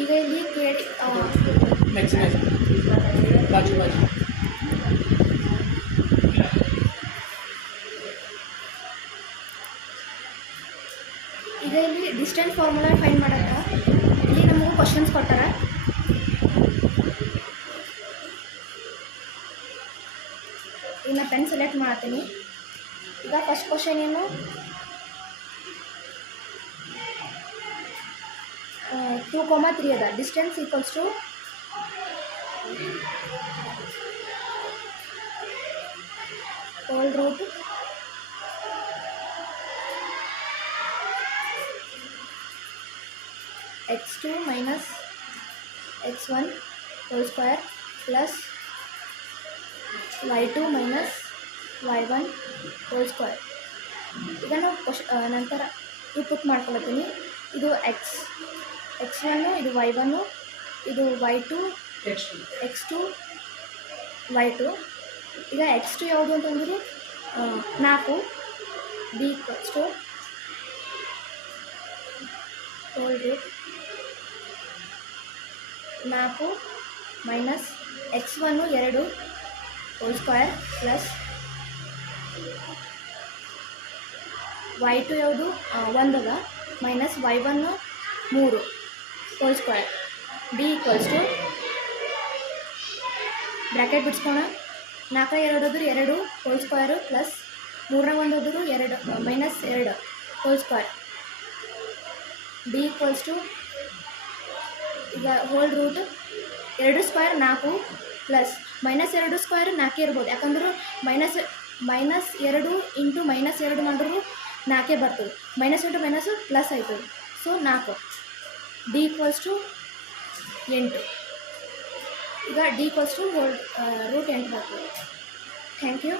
ಈಗ ಇಲ್ಲಿ ಕೇಳಿ मैक्सिमाइज बाजू बाजू ಈಗ ಇಲ್ಲಿ ಡಿಸ್ಟೆನ್ಸ್ ಫಾರ್ಮುಲಾ ಫೈಂಡ್ ಮಾಡಕ್ಕೆ ಇಲ್ಲಿ ನಮಗೂ ಕ್ವಶನ್ಸ್ ಕೊಟ್ಟಾರ. ಈಗ ನಾ ಪೆನ್ ಸೆಲೆಕ್ಟ್ ಮಾಡತ್ತೀನಿ. ಈಗ ಫಸ್ಟ್ ಕ್ವಶನ್ ಏನು, 2, 3 ಅದ. Distance equals to whole root x2 minus x1 whole square plus y2 minus y1 whole square. ಈಗ ನಾವು ನಂತರ ಇದು ಪುಟ್ ಮಾಡ್ಕೊಳ್ತೀನಿ. ಇದು x1 ಇದು y1 ಇದು y2 x2 y2. ಈಗ x2 ಯಾವುದು ಅಂತಂದ್ರೆ 4 b = whole root 4 minus x1 2 whole square plus y2 ಯಾವುದು 1 ಅದ minus y1 3 whole square. b = bracket ಬಿಡ್ಸ್ಕೋಣ. 4 2 2 whole square plus 3 1 2 minus 2 whole square. b = ಈಗ whole root 2 square 4 plus minus 2 square 4 ಇರ್ಬೋದು. ಯಾಕಂದ್ರೆ minus 2 into minus 2 ಮಾಡಿದ್ರು 4 ಬರ್ತದೆ. Minus into minus plus ಆಯ್ತದೆ. So 4. d = 8. ಈಗ d = ರೂಟ್ 8 ಬರ್ತದೆ. Thank you.